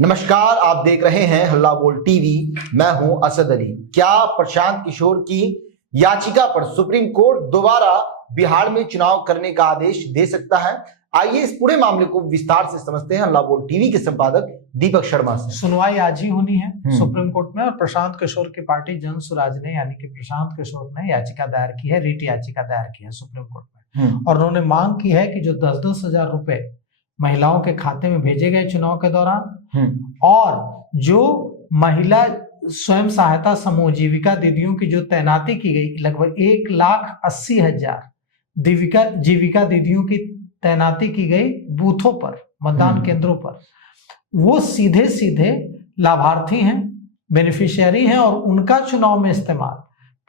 नमस्कार, आप देख रहे हैं हल्ला बोल टीवी। मैं हूं असद अली। क्या प्रशांत किशोर की याचिका पर सुप्रीम कोर्ट दोबारा बिहार में चुनाव करने का आदेश दे सकता है? आइए इस पूरे मामले को विस्तार से समझते हैं हल्ला बोल टीवी के संपादक दीपक शर्मा से। सुनवाई आज ही होनी है सुप्रीम कोर्ट में और प्रशांत किशोर की पार्टी जन सुराज ने यानी कि प्रशांत किशोर ने याचिका दायर की है, रिट याचिका दायर की है सुप्रीम कोर्ट में। और उन्होंने मांग की है कि जो 10-10 हजार रुपए महिलाओं के खाते में भेजे गए चुनाव के दौरान और जो महिला स्वयं सहायता समूह जीविका दीदियों की जो तैनाती की गई, लगभग 1,80,000 जीविका दीदियों की तैनाती की गई बूथों पर, मतदान केंद्रों पर, वो सीधे सीधे लाभार्थी हैं, बेनिफिशियरी हैं और उनका चुनाव में इस्तेमाल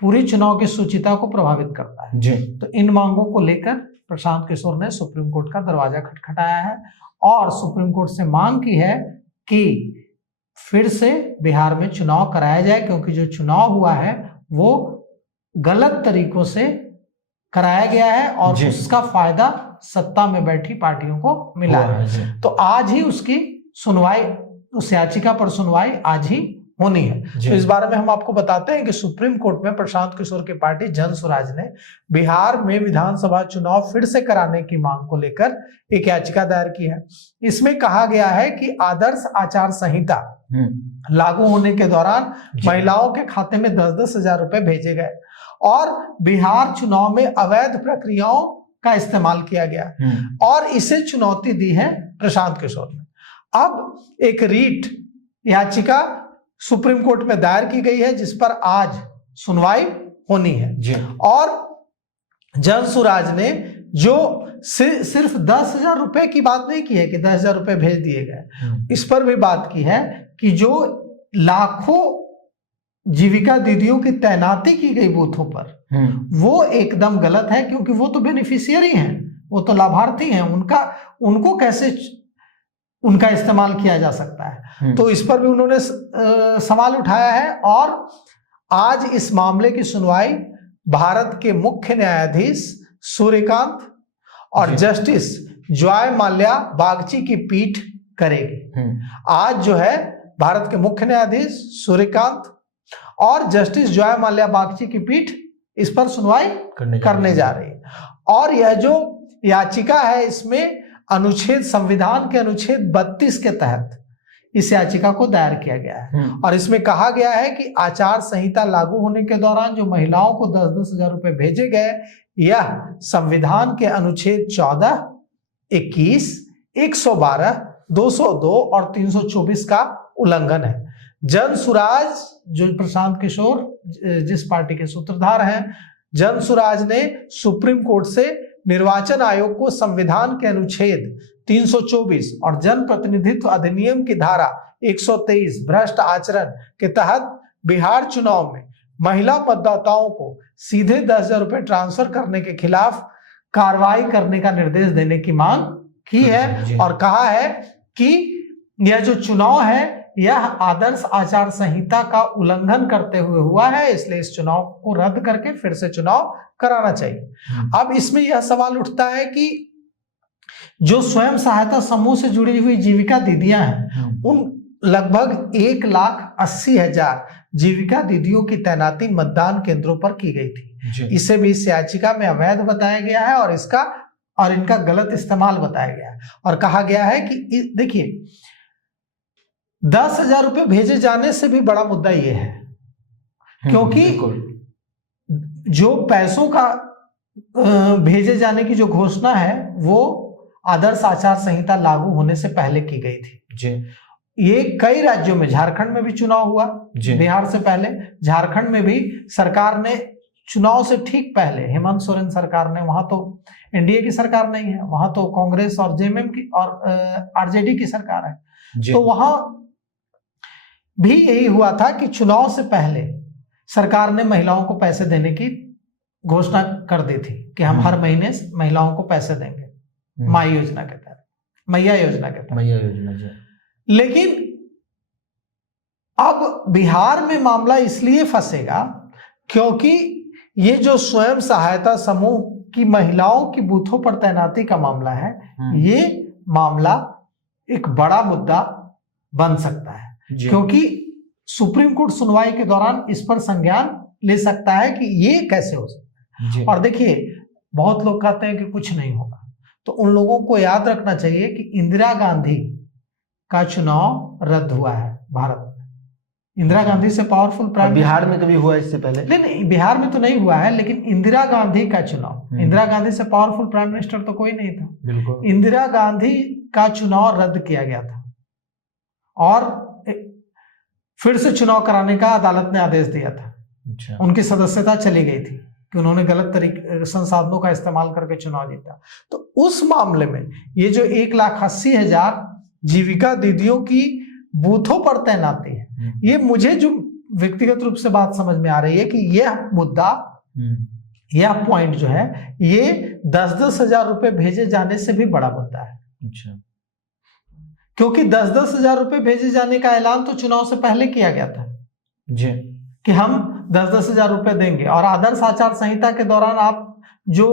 पूरी चुनाव की सुचिता को प्रभावित करता है जी। तो इन मांगों को लेकर प्रशांत किशोर ने सुप्रीम कोर्ट का दरवाजा खटखटाया है और सुप्रीम कोर्ट से मांग की है कि फिर से बिहार में चुनाव कराया जाए, क्योंकि जो चुनाव हुआ है वो गलत तरीकों से कराया गया है और उसका फायदा सत्ता में बैठी पार्टियों को मिला है। तो आज ही उसकी सुनवाई, उस याचिका पर सुनवाई आज ही होनी है। तो इस बारे में हम आपको बताते हैं कि सुप्रीम कोर्ट में प्रशांत किशोर की पार्टी जन स्वराज ने बिहार में विधानसभा चुनाव फिर से कराने की मांग को लेकर एक याचिका दायर की है। इसमें कहा गया है कि आदर्श आचार संहिता लागू होने के दौरान महिलाओं के खाते में 10-10 हजार रुपए भेजे गए और बिहार चुनाव में अवैध प्रक्रियाओं का इस्तेमाल किया गया और इसे चुनौती दी है प्रशांत किशोर ने। अब एक रीट याचिका सुप्रीम कोर्ट में दायर की गई है जिस पर आज सुनवाई होनी है और जन सुराज ने जो सिर्फ 10,000 रुपए की बात नहीं की है कि 10,000 रुपए भेज दिए गए, इस पर भी बात की है कि जो लाखों जीविका दीदियों की तैनाती की गई बूथों पर वो एकदम गलत है, क्योंकि वो तो बेनिफिशियरी हैं, वो तो लाभार्थी हैं, उनको कैसे उनका इस्तेमाल किया जा सकता है। तो इस पर भी उन्होंने सवाल उठाया है और आज इस मामले की सुनवाई भारत के मुख्य न्यायाधीश सूर्यकांत और जस्टिस जॉय माल्या बागची की पीठ करेगी। आज जो है भारत के मुख्य न्यायाधीश सूर्यकांत और जस्टिस जॉय माल्या बागची की पीठ इस पर सुनवाई करने जा रही है और यह जो याचिका है इसमें संविधान के अनुच्छेद 32 के तहत इस याचिका को दायर किया गया है और इसमें कहा गया है कि आचार संहिता लागू होने के दौरान जो महिलाओं को 10-10 हजार रुपए भेजे गए, यह संविधान के अनुच्छेद 14, 21, 112, 202 और 324 का उल्लंघन है। जन सुराज, जो प्रशांत किशोर जिस पार्टी के सूत्रधार हैं, जन सुराज ने सुप्रीम कोर्ट से निर्वाचन आयोग को संविधान के अनुच्छेद 324 और जन प्रतिनिधित्व अधिनियम की धारा 123 भ्रष्ट आचरण के तहत बिहार चुनाव में महिला मतदाताओं को सीधे 10,000 रुपए ट्रांसफर करने के खिलाफ कार्रवाई करने का निर्देश देने की मांग की है और कहा है कि यह जो चुनाव है यह आदर्श आचार संहिता का उल्लंघन करते हुए हुआ है, इसलिए इस चुनाव को रद्द करके फिर से चुनाव कराना चाहिए। अब इसमें यह सवाल उठता है कि जो स्वयं सहायता समूह से जुड़ी हुई जीविका दीदियां हैं, उन लगभग 1,80,000 जीविका दीदियों की तैनाती मतदान केंद्रों पर की गई थी। इसे भी इस याचिका में अवैध बताया गया है और इनका गलत इस्तेमाल बताया गया है और कहा गया है कि देखिए 10,000 रुपए भेजे जाने से भी बड़ा मुद्दा यह है, क्योंकि जो पैसों का भेजे जाने की जो घोषणा है वो आदर्श आचार संहिता लागू होने से पहले की गई थी। ये कई राज्यों में, झारखंड में भी चुनाव हुआ बिहार से पहले, झारखंड में भी सरकार ने चुनाव से ठीक पहले, हेमंत सोरेन सरकार ने, वहां तो एनडीए की सरकार नहीं है, वहां तो कांग्रेस और जेएमएम की और आरजेडी की सरकार है, तो वहां भी यही हुआ था कि चुनाव से पहले सरकार ने महिलाओं को पैसे देने की घोषणा कर दी थी कि हम हर महीने महिलाओं को पैसे देंगे मैया योजना के तहत। लेकिन अब बिहार में मामला इसलिए फंसेगा क्योंकि ये जो स्वयं सहायता समूह की महिलाओं की बूथों पर तैनाती का मामला है, ये मामला एक बड़ा मुद्दा बन सकता है, जी। क्योंकि सुप्रीम कोर्ट सुनवाई के दौरान इस पर संज्ञान ले सकता है कि ये कैसे हो सकता है। जी। और देखिए, बहुत लोग कहते हैं कि कुछ नहीं होगा, तो उन लोगों को याद रखना चाहिए कि इंदिरा गांधी का चुनाव रद्द हुआ है भारत में। इंदिरा गांधी से पावरफुल प्राइम बिहार में तो भी हुआ इससे पहले। नहीं, बिहार में तो नहीं हुआ है, लेकिन इंदिरा गांधी का चुनाव, इंदिरा गांधी से पावरफुल प्राइम मिनिस्टर तो कोई नहीं था। बिल्कुल। इंदिरा गांधी का चुनाव रद्द किया गया था और फिर से चुनाव कराने का अदालत ने आदेश दिया था। अच्छा। उनकी सदस्यता चली गई थी कि उन्होंने गलत तरीके संसाधनों का इस्तेमाल करके चुनाव जीता। तो उस मामले में ये जो 1,80,000 जीविका दीदियों की बूथों पर तैनाती है, ये मुझे जो व्यक्तिगत रूप से बात समझ में आ रही है कि यह मुद्दा, यह पॉइंट जो है, ये 10-10 हजार रुपए भेजे जाने से भी बड़ा मुद्दा है। अच्छा। क्योंकि 10-10 हजार रुपए भेजे जाने का ऐलान तो चुनाव से पहले किया गया था जी, कि हम 10-10 हजार रुपए देंगे, और आदर्श आचार संहिता के दौरान आप जो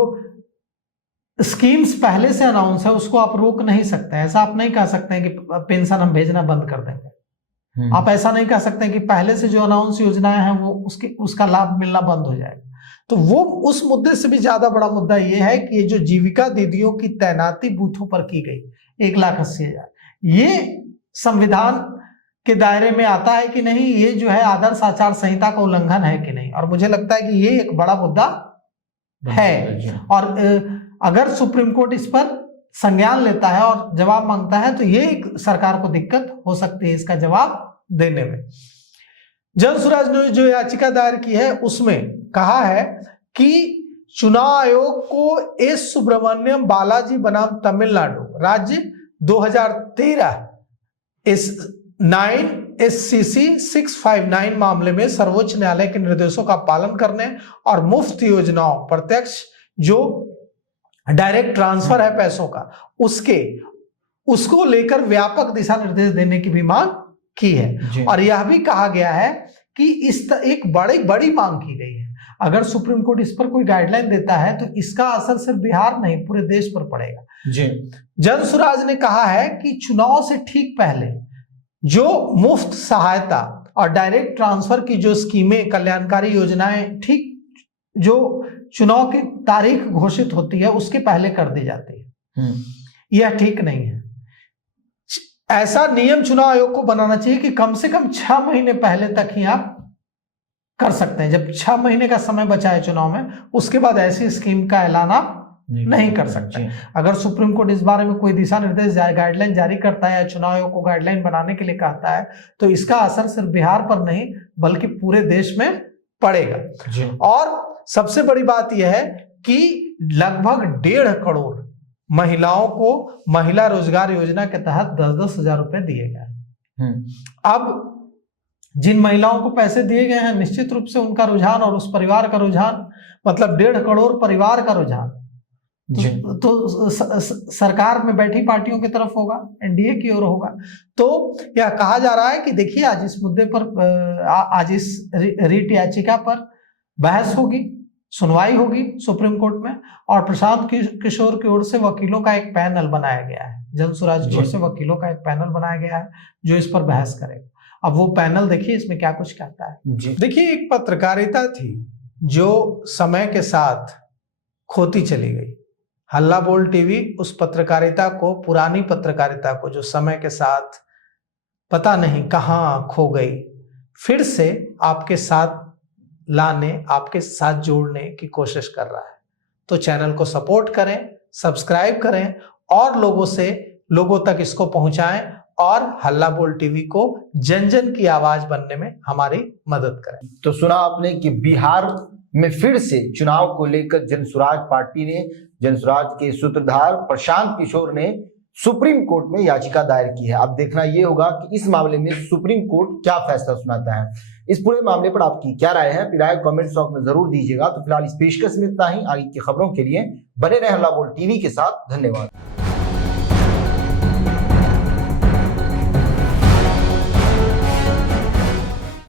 स्कीम्स पहले से अनाउंस है उसको आप रोक नहीं सकते। ऐसा आप नहीं कह सकते हैं कि पेंशन हम भेजना बंद कर देंगे। आप ऐसा नहीं कह सकते कि पहले से जो अनाउंस योजनाएं हैं वो उसका लाभ मिलना बंद हो जाएगा। तो वो उस मुद्दे से भी ज्यादा बड़ा मुद्दा ये है कि ये जो जीविका दीदियों की तैनाती बूथों पर की गई 1,80,000, ये संविधान के दायरे में आता है कि नहीं, ये जो है आदर्श आचार संहिता का उल्लंघन है कि नहीं। और मुझे लगता है कि ये एक बड़ा मुद्दा है, और अगर सुप्रीम कोर्ट इस पर संज्ञान लेता है और जवाब मांगता है तो ये एक सरकार को दिक्कत हो सकती है इसका जवाब देने में। जन सुराज ने जो याचिका दायर की है उसमें कहा है कि चुनाव आयोग को एस सुब्रमण्यम बालाजी बनाम तमिलनाडु राज्य 2013 9 SCC 659 मामले में सर्वोच्च न्यायालय के निर्देशों का पालन करने और मुफ्त योजनाओं, प्रत्यक्ष जो डायरेक्ट ट्रांसफर है पैसों का, उसको लेकर व्यापक दिशा निर्देश देने की भी मांग की है। और यह भी कहा गया है कि एक बड़ी मांग की गई है। अगर सुप्रीम कोर्ट इस पर कोई गाइडलाइन देता है तो इसका असर सिर्फ बिहार नहीं पूरे देश पर पड़ेगा। जी। जन सुराज ने कहा है कि चुनाव से ठीक पहले जो मुफ्त सहायता और डायरेक्ट ट्रांसफर की जो स्कीमें, कल्याणकारी योजनाएं ठीक जो चुनाव की तारीख घोषित होती है उसके पहले कर दी जाती है, यह ठीक नहीं है। ऐसा नियम चुनाव आयोग को बनाना चाहिए कि कम से कम 6 महीने पहले तक ही आप कर सकते हैं। जब 6 महीने का समय बचा है चुनाव में, उसके बाद ऐसी स्कीम का ऐलान आप नहीं कर सकते। अगर सुप्रीम कोर्ट इस बारे में कोई दिशा निर्देश गाइडलाइन जारी करता है या चुनाव आयोग को गाइडलाइन बनाने के लिए कहता है तो इसका असर सिर्फ बिहार पर नहीं बल्कि पूरे देश में पड़ेगा। और सबसे बड़ी बात यह है कि लगभग 1.5 करोड़ महिलाओं को महिला रोजगार योजना के तहत 10-10 हजार रुपए दिए गए। अब जिन महिलाओं को पैसे दिए गए हैं निश्चित रूप से उनका रुझान और उस परिवार का रुझान, मतलब 1.5 करोड़ परिवार का रुझान तो सरकार में बैठी पार्टियों की तरफ होगा, एनडीए की ओर होगा। तो यह कहा जा रहा है कि देखिए आज इस मुद्दे पर, आज इस रीट याचिका पर बहस होगी, सुनवाई होगी सुप्रीम कोर्ट में, और प्रशांत किशोर की ओर से वकीलों का एक पैनल बनाया गया है, जन सुराज की ओर से वकीलों का एक पैनल बनाया गया है जो इस पर बहस करेगा। अब वो पैनल देखिए इसमें क्या कुछ कहता है। देखिए, एक पत्रकारिता थी जो समय के साथ खोती चली गई। हल्ला बोल टीवी उस पत्रकारिता को, पुरानी पत्रकारिता को जो समय के साथ पता नहीं कहां खो गई, फिर से आपके साथ लाने, आपके साथ जोड़ने की कोशिश कर रहा है। तो चैनल को सपोर्ट करें, सब्सक्राइब करें और लोगों तक इसको पहुंचाएं और हल्ला बोल टीवी को जन जन की आवाज बनने में हमारी मदद करें। तो सुना आपने कि बिहार में फिर से चुनाव को लेकर जनसुराज पार्टी ने, जनसुराज के सूत्रधार प्रशांत किशोर ने सुप्रीम कोर्ट में याचिका दायर की है। अब देखना यह होगा कि इस मामले में सुप्रीम कोर्ट क्या फैसला सुनाता है। इस पूरे मामले पर आपकी क्या राय है, राय कमेंट बॉक्स में जरूर दीजिएगा। तो फिलहाल इस पेशकश में इतना ही। आगे की खबरों के लिए बने रहे हल्ला बोल टीवी के साथ। धन्यवाद।